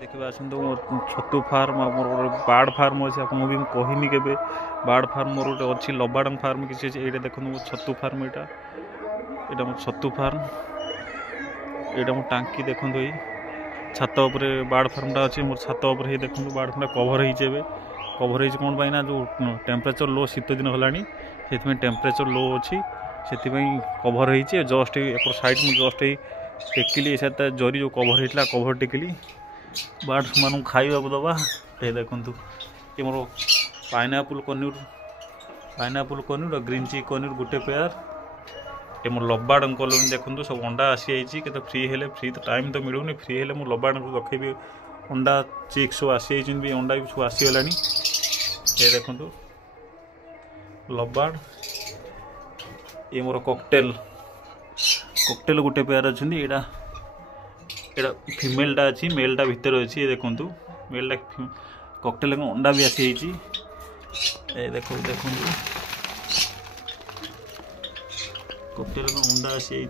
देखिए आसतु छतु फार्म मोर board farm अच्छे आप भी कहनी के बार्ड फार्म मोर गोटे अच्छी लबार्ड फार्म किसी अच्छे ये देखो मो छतु फार्म यहाँ मो छतु फार्म यहाँ मो टांकी देखो ये छात उपर बार्ड फार्मटा अच्छे मोर छात उपर देखो बार्ड फार्म कभर हो कभर हो कौन पाई ना जो टेम्परेचर लो शीत दिन होलानी से टेम्परेचर लो अच्छी से कभर हो जस्ट एक साइड में जस्ट टेकिली जरी जो कभर होता कभर टेकिली बार्ड्स मान खाइबा दबा ये देखु ये मोर पाइनएप्पल कन्यूर ग्रीन चिक कन्यूर गोटे पेयर ये मोर लबार्ड कलोनी देखो सब अंडा आसी के फ्री हेले फ्री तो टाइम तो मिलूनी फ्री हेले मोर लबार्ड रखेबी अंडा चिक सब आसी अंडा भी सब आसीगला ये देखो लबार्ड ये मोर कॉकटेल गोटे पेयर अच्छा यहाँ एटा फीमेलटा अच्छी मेलटा भितर अच्छी देखु मेलटा कॉकटेल अंडा भी आसी देखो कॉकटेल अंडा आसी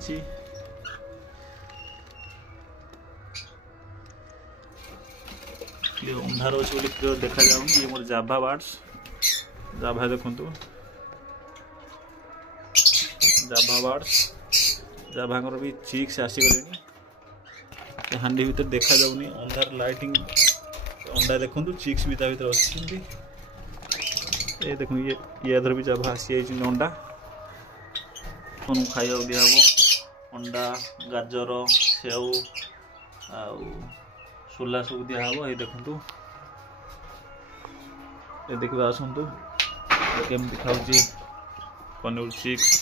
अंधार अच्छे बोली क्लियर देखा जाऊनी ये मोर जाभा बार्ड्स जाभा देखु जाभा बार्ड्स जाभांगर भी चिक्स आसीगले हांडी भीतर देखा जाऊनी अंधार लाइटिंग अंडा देखो चिक्स भी भीतर अच्छी ये देखो ये अधर भी जाभा आसी अंडा खाइबा दिहब अंडा गाजर सेव सोला सब दिहब ये देखु ये देखिए आसतु केमती खाऊँ पनीर चिक्स